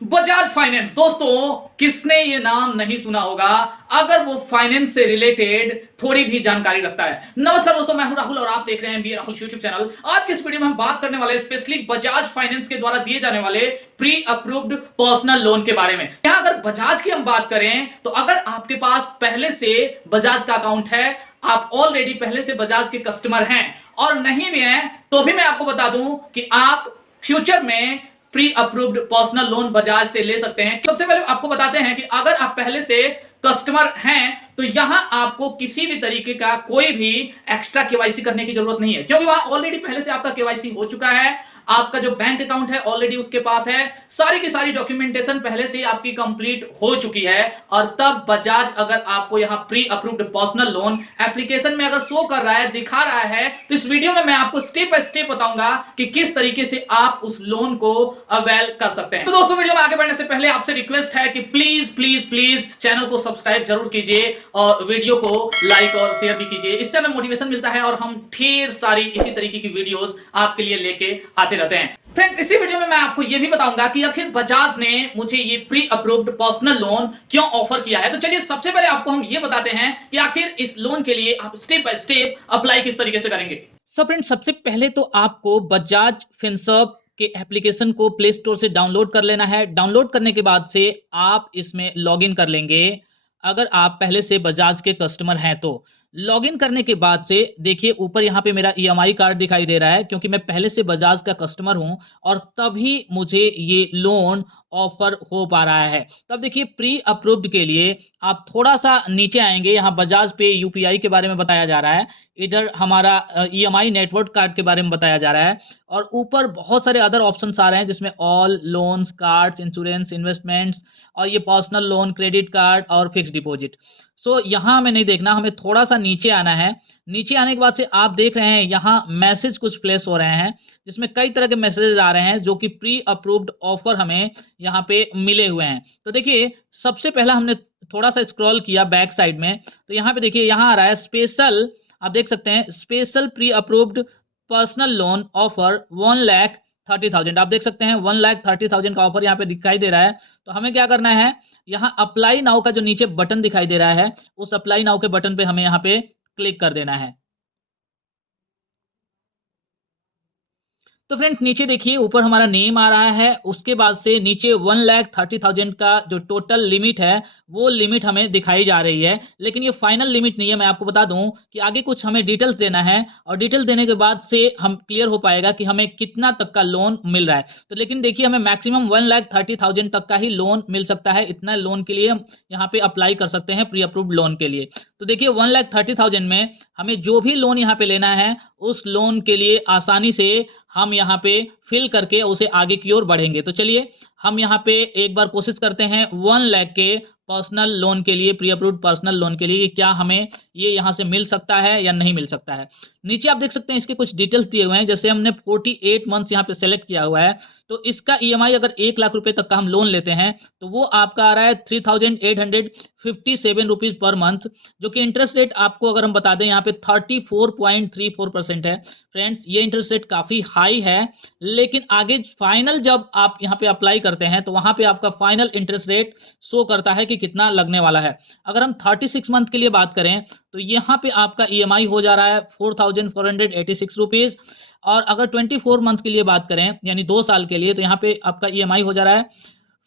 Bajaj finance. दोस्तों, किसने ये नाम नहीं सुना होगा अगर वो फाइनेंस से रिलेटेड थोड़ी भी जानकारी रखता है। नमस्कार दोस्तों, मैं हूं राहुल और आप देख रहे हैं बी राहुल यूट्यूब चैनल। आज की इस वीडियो में हम बात करने वाले स्पेशली बजाज फाइनेंस के द्वारा दिए जाने वाले प्री अप्रूव्ड पर्सनल लोन के बारे में। क्या अगर बजाज की हम बात करें तो अगर आपके पास पहले से बजाज का अकाउंट है, आप ऑलरेडी पहले से बजाज के कस्टमर हैं और नहीं भी हैं, तो भी मैं आपको बता दूं कि आप फ्यूचर में pre approved personal loan Bajaj से ले सकते हैं। सबसे पहले आपको बताते हैं कि अगर आप पहले से कस्टमर हैं तो यहां आपको किसी भी तरीके का कोई भी एक्स्ट्रा केवाईसी करने की जरूरत नहीं है, क्योंकि वहां ऑलरेडी पहले से आपका केवाईसी हो चुका है। आपका जो बैंक अकाउंट है ऑलरेडी उसके पास है, सारी की सारी डॉक्यूमेंटेशन पहले से आपकी कंप्लीट हो चुकी है। और तब बजाज अगर आपको यहां pre approved personal loan application में अगर शो कर रहा है, दिखा रहा है, तो इस वीडियो में मैं आपको स्टेप बाय स्टेप बताऊंगा कि किस तरीके से आप उस लोन को अवेल कर सकते हैं। तो दोस्तों, वीडियो में आगे बढ़ने से पहले आपसे रिक्वेस्ट है कि प्लीज प्लीज प्लीज चैनल को सब्सक्राइब जरूर कीजिए और वीडियो को लाइक और शेयर भी कीजिए। इससे हमें मोटिवेशन मिलता है और हम ढेर सारी इसी तरीके की वीडियोस आपके लिए लेके आते रहते हैं। फ्रेंड्स, इसी वीडियो में मैं आपको यह भी बताऊंगा कि आखिर बजाज ने मुझे ये प्री अप्रूव्ड पर्सनल लोन क्यों ऑफर किया है। तो चलिए सबसे पहले आपको हम ये बताते हैं कि आखिर इस लोन के लिए आप स्टेप बाय स्टेप अप्लाई किस तरीके से करेंगे। फ्रेंड्स, सबसे पहले तो आपको बजाज फिनसर्व के एप्लीकेशन को प्ले स्टोर से डाउनलोड कर लेना है। डाउनलोड करने के बाद से आप इसमें लॉगिन कर लेंगे अगर आप पहले से बजाज के कस्टमर हैं तो। लॉगिन करने के बाद से देखिए ऊपर यहाँ पे मेरा ईएमआई कार्ड दिखाई दे रहा है, क्योंकि मैं पहले से बजाज का कस्टमर हूँ और तभी मुझे ये लोन ऑफर हो पा रहा है। तब देखिए प्री अप्रूव्ड के लिए आप थोड़ा सा नीचे आएंगे, यहाँ बजाज पे यूपीआई के बारे में बताया जा रहा है, इधर हमारा ईएमआई नेटवर्क कार्ड के बारे में बताया जा रहा है और ऊपर बहुत सारे अदर ऑप्शंस आ रहे हैं जिसमें all loans, cards, insurance, investments और ये पर्सनल लोन, क्रेडिट कार्ड और फिक्स डिपॉजिट। सो यहाँ हमें नहीं देखना, हमें थोड़ा सा नीचे आना है। नीचे आने के बाद से आप देख रहे हैं यहाँ मैसेज कुछ प्लेस हो रहे हैं जिसमें कई तरह के मैसेजेस आ रहे हैं जो कि प्री अप्रूव्ड ऑफर हमें यहाँ पे मिले हुए हैं। तो देखिए सबसे पहला हमने थोड़ा सा स्क्रॉल किया बैक साइड में, तो यहाँ पे देखिए यहाँ आ रहा है स्पेशल, आप देख सकते हैं special pre approved personal loan offer 1,30,000। आप देख सकते हैं 1,30,000 का ऑफर यहाँ पे दिखाई दे रहा है। तो हमें क्या करना है, यहाँ अप्लाई नाउ का जो नीचे बटन दिखाई दे रहा है उस अप्लाई नाउ के बटन पे हमें यहाँ पे क्लिक कर देना है। तो फ्रेंड्स नीचे देखिए ऊपर हमारा नेम आ रहा है, उसके बाद से नीचे 1,30,000 का जो टोटल लिमिट है वो लिमिट हमें दिखाई जा रही है, लेकिन ये फाइनल लिमिट नहीं है। मैं आपको बता दूं कि आगे कुछ हमें डिटेल्स देना है और डिटेल्स देने के बाद से हम क्लियर हो पाएगा कि हमें कितना तक का लोन मिल रहा है। तो लेकिन देखिए हमें मैक्सिमम 1,30,000 तक का ही लोन मिल सकता है। इतना लोन के लिए हम यहाँ पे अप्लाई कर सकते हैं प्री अप्रूव्ड लोन के लिए। तो देखिए 1,30,000 में हमें जो भी लोन यहाँ पे लेना है उस लोन के लिए आसानी से हम यहाँ पे फिल करके उसे आगे की ओर बढ़ेंगे। तो चलिए हम यहाँ पे एक बार कोशिश करते हैं 1 लाख के पर्सनल लोन के लिए, प्री अप्रूव्ड पर्सनल लोन के लिए, क्या हमें ये यहाँ से मिल सकता है या नहीं मिल सकता है। नीचे आप देख सकते हैं इसके कुछ डिटेल्स दिए हुए हैं, जैसे हमने 48 मंथ्स यहाँ पे सेलेक्ट किया हुआ है। तो इसका ईएमआई अगर 1 लाख रुपए तक का हम लोन लेते हैं तो वो आपका आ रहा है 3,857 रुपीज़ पर मंथ, जो कि इंटरेस्ट रेट आपको अगर हम बता दें यहाँ पे 34.34% है। फ्रेंड्स, ये इंटरेस्ट रेट काफ़ी हाई है, लेकिन आगे फाइनल जब आप यहाँ पे अप्लाई करते हैं तो वहाँ पे आपका फाइनल इंटरेस्ट रेट शो करता है कि कितना लगने वाला है। अगर हम 36 मंथ के लिए बात करें तो यहाँ पे आपका ईएमआई हो जा रहा है 4,486 रुपीज़ और अगर 24 मंथ के लिए बात करें यानी 2 साल के लिए तो यहाँ पे आपका ईएमआई हो जा रहा है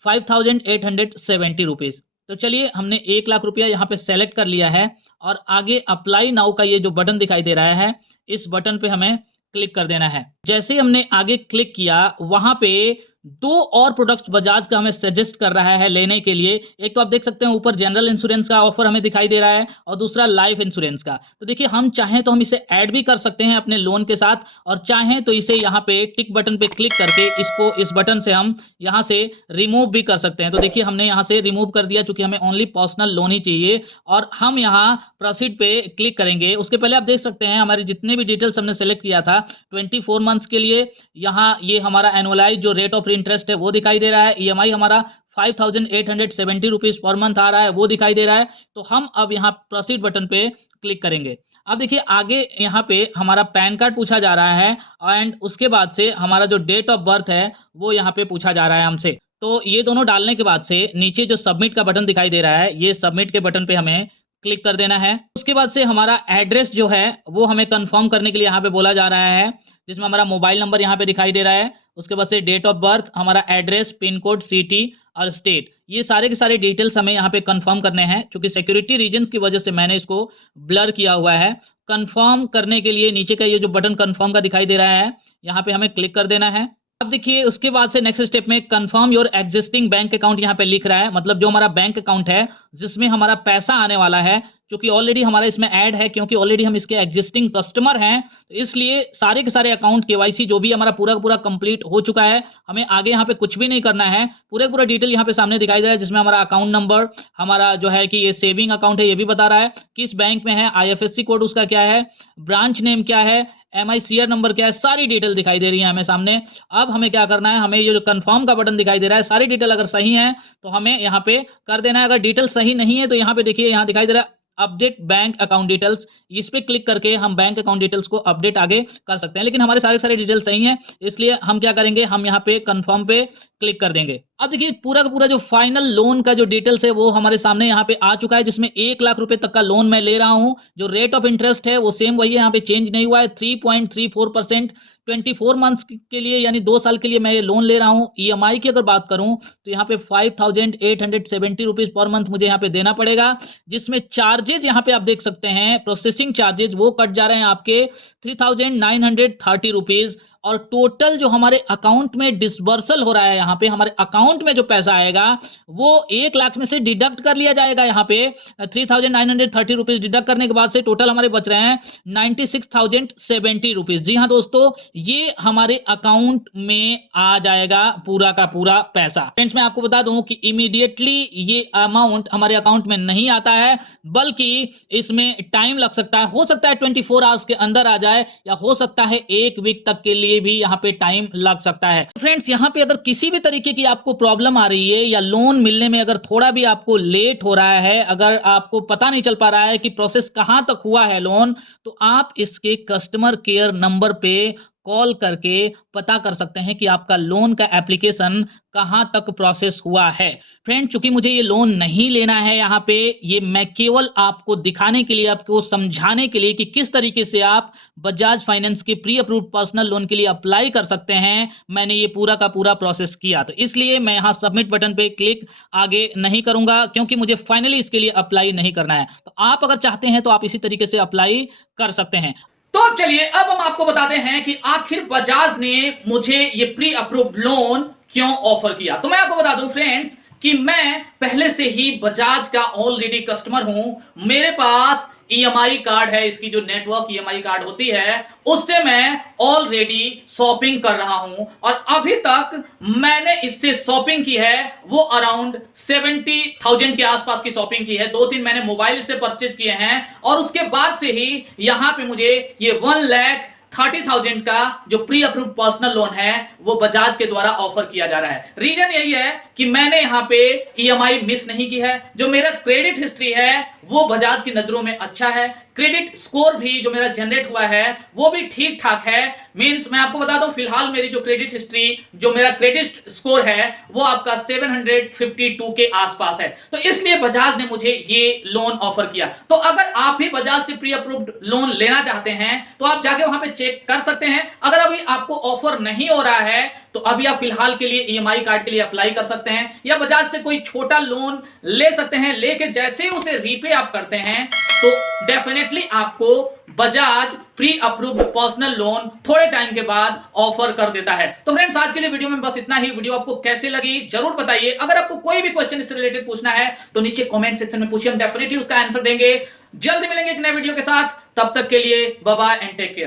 5,870 रुपीज़। तो चलिए हमने 1 लाख रुपया यहाँ पे सेलेक्ट कर लिया है और आगे अप्लाई नाउ का ये जो बटन दिखाई दे रहा है इस बटन पे हमें क्लिक कर देना है। जैसे ही हमने आगे क्लिक किया वहां पे 2 और प्रोडक्ट्स बजाज का हमें सजेस्ट कर रहा है लेने के लिए। एक तो आप देख सकते हैं ऊपर जनरल इंश्योरेंस का ऑफर हमें दिखाई दे रहा है और दूसरा लाइफ इंश्योरेंस का। तो देखिए हम चाहें तो हम इसे ऐड भी कर सकते हैं अपने लोन के साथ और चाहें तो इसे यहाँ पे टिक बटन पे क्लिक करके इसको इस बटन से हम यहाँ से रिमूव भी कर सकते हैं। तो देखिए हमने यहाँ से रिमूव कर दिया चूंकि हमें ओनली पर्सनल लोन ही चाहिए और हम यहाँ प्रोसीड पे क्लिक करेंगे। उसके पहले आप देख सकते हैं हमारे जितने भी डिटेल्स हमने सेलेक्ट किया था 24 मंथ्स के लिए, यहाँ ये हमारा एनुअलाइज जो रेट ऑफ इंटरेस्ट है वो दिखाई दे रहा है। ईएमआई हमारा 5,870 रुपीज़ पर मंथ आ रहा है, वो दिखाई दे रहा है। तो हम अब यहाँ प्रोसीड बटन पे क्लिक करेंगे। अब देखिए आगे यहाँ पे हमारा पैन कार्ड पूछा जा रहा है एंड उसके बाद से हमारा जो डेट ऑफ बर्थ है वो यहाँ पे पूछा जा रहा है हमसे। तो ये दोनों डालने के बाद से नीचे जो सबमिट का बटन दिखाई दे रहा है, ये सबमिट के बटन पे हमें क्लिक कर देना है। उसके बाद से हमारा एड्रेस जो है वो हमें कंफर्म करने के लिए यहाँ पे बोला जा रहा है, जिसमें हमारा मोबाइल नंबर यहाँ पे दिखाई दे रहा है। उसके बाद से डेट ऑफ बर्थ, हमारा एड्रेस, पिन कोड, सिटी और स्टेट, ये सारे के सारे डिटेल्स हमें यहाँ पे कंफर्म करने हैं। चूंकि सिक्योरिटी रीजंस की वजह से मैंने इसको ब्लर किया हुआ है। कंफर्म करने के लिए नीचे का ये जो बटन कंफर्म का दिखाई दे रहा है, यहाँ पे हमें क्लिक कर देना है। अब देखिए उसके बाद से नेक्स्ट स्टेप में confirm your existing bank account यहाँ पे लिख रहा है, मतलब जो हमारा बैंक अकाउंट है जिसमें हमारा पैसा आने वाला है, क्योंकि ऑलरेडी हमारा इसमें ऐड है, क्योंकि ऑलरेडी हम इसके एग्जिस्टिंग कस्टमर हैं, तो इसलिए सारे के सारे अकाउंट केवाईसी जो भी हमारा पूरा पूरा कंप्लीट हो चुका है। हमें आगे यहाँ पे कुछ भी नहीं करना है, पूरा डिटेल यहाँ पे सामने दिखाई दे रहा है, जिसमें हमारा अकाउंट नंबर, हमारा जो है कि ये सेविंग अकाउंट है ये भी बता रहा है, किस बैंक में है, IFSC कोड उसका क्या है, ब्रांच नेम क्या है, MICR नंबर क्या है, सारी डिटेल दिखाई दे रही है हमें सामने। अब हमें क्या करना है, हमें ये जो कंफर्म का बटन दिखाई दे रहा है, सारी डिटेल अगर सही है तो हमें यहाँ पे कर देना है। अगर डिटेल सही नहीं है तो यहाँ पे देखिए यहाँ दिखाई दे रहा है अपडेट बैंक अकाउंट डिटेल्स, इस पे क्लिक करके हम बैंक अकाउंट डिटेल्स को अपडेट आगे कर सकते हैं। लेकिन हमारे सारे डिटेल्स सही हैं, इसलिए हम क्या करेंगे, हम यहाँ पे कंफर्म पे क्लिक कर देंगे। अब देखिए पूरा का पूरा जो फाइनल लोन का जो डिटेल्स है वो हमारे सामने यहाँ पे आ चुका है, जिसमें 1 लाख रुपए तक का लोन मैं ले रहा हूँ। जो रेट ऑफ इंटरेस्ट है वो सेम वही है, यहाँ पे चेंज नहीं हुआ है, 3.34%। 24 मंथ्स के लिए यानी 2 साल के लिए मैं ये लोन ले रहा हूँ। EMI की अगर बात करूँ तो यहाँ पे 5,870 रुपीज पर मंथ मुझे यहाँ पे देना पड़ेगा, जिसमें चार्जेस यहाँ पे आप देख सकते हैं, प्रोसेसिंग चार्जेस वो कट जा रहे हैं आपके 3,930 रुपीज। और टोटल जो हमारे अकाउंट में डिसबर्सल हो रहा है, यहाँ पे हमारे अकाउंट में जो पैसा आएगा वो 1 लाख में से डिडक्ट कर लिया जाएगा। यहाँ पे 3,930 रुपीज डिडक्ट करने के बाद से टोटल हमारे बच रहे हैं 96,070 रुपीज। जी हाँ दोस्तों, ये हमारे अकाउंट में आ जाएगा पूरा का पूरा पैसा। फ्रेंड्स मैं आपको बता दूं कि इमीडिएटली ये अमाउंट हमारे अकाउंट में नहीं आता है, बल्कि इसमें टाइम लग सकता है। हो सकता है 24 आवर्स के अंदर आ जाए, या हो सकता है 1 वीक तक के लिए भी यहाँ पे टाइम लग सकता है। फ्रेंड्स यहाँ पे अगर किसी भी तरीके की आपको प्रॉब्लम आ रही है, या लोन मिलने में अगर थोड़ा भी आपको लेट हो रहा है, अगर आपको पता नहीं चल पा रहा है कि प्रोसेस कहां तक हुआ है लोन, तो आप इसके कस्टमर केयर नंबर पे कॉल करके पता कर सकते हैं कि आपका लोन का एप्लीकेशन कहां तक प्रोसेस हुआ है। फ्रेंड चूंकि मुझे ये लोन नहीं लेना है, यहाँ पे ये मैं केवल आपको दिखाने के लिए, आपको समझाने के लिए कि किस तरीके से आप बजाज फाइनेंस के प्री अप्रूव्ड पर्सनल लोन के लिए अप्लाई कर सकते हैं, मैंने ये पूरा का पूरा प्रोसेस किया। तो इसलिए मैं यहाँ सबमिट बटन पे क्लिक आगे नहीं करूंगा, क्योंकि मुझे फाइनली इसके लिए अप्लाई नहीं करना है। तो आप अगर चाहते हैं तो आप इसी तरीके से अप्लाई कर सकते हैं। तो अब चलिए अब हम आपको बताते हैं कि आखिर बजाज ने मुझे ये प्री अप्रूव्ड लोन क्यों ऑफर किया। तो मैं आपको बता दूं फ्रेंड्स कि मैं पहले से ही बजाज का ऑलरेडी कस्टमर हूं। मेरे पास EMI कार्ड है, इसकी जो नेटवर्क EMI कार्ड होती है उससे मैं ऑलरेडी शॉपिंग कर रहा हूं, और अभी तक मैंने इससे शॉपिंग की है वो अराउंड 70,000 के आसपास की शॉपिंग की है। 2-3 मैंने मोबाइल से परचेज किए हैं, और उसके बाद से ही यहां पे मुझे ये 1,30,000 का जो प्री अप्रूव्ड पर्सनल लोन है वो बजाज के द्वारा ऑफर किया जा रहा है। रीजन यही है कि मैंने यहाँ पे EMI मिस नहीं की है। जो मेरा क्रेडिट हिस्ट्री है वो बजाज की नजरों में अच्छा है, क्रेडिट स्कोर भी जो मेरा जनरेट हुआ है वो भी ठीक ठाक है। मींस मैं आपको बता दूं फिलहाल मेरी जो क्रेडिट हिस्ट्री, जो मेरा क्रेडिट स्कोर है वो आपका 752 के आसपास है। तो इसलिए बजाज ने मुझे ये लोन ऑफर किया। तो अगर आप भी बजाज से प्री अप्रूव्ड लोन लेना चाहते हैं तो आप जाके वहां पे चेक कर सकते हैं। अगर अभी आपको ऑफर नहीं हो रहा है तो अभी आप फिलहाल के लिए EMI कार्ड के लिए अप्लाई कर सकते हैं, या बजाज से कोई छोटा लोन ले सकते हैं। लेके जैसे उसे रीपे आप करते हैं तो डेफिनेटली आपको Bajaj pre approved personal loan थोड़े टाइम के बाद ऑफर कर देता है। तो फ्रेंड्स आज के लिए वीडियो में बस इतना ही। वीडियो आपको कैसे लगी जरूर बताइए। अगर आपको कोई भी क्वेश्चन इससे रिलेटेड पूछना है तो नीचे कमेंट सेक्शन में पूछिए, हम डेफिनेटली उसका आंसर देंगे। जल्दी मिलेंगे एक नए वीडियो के साथ, तब तक के लिए bye bye and take care.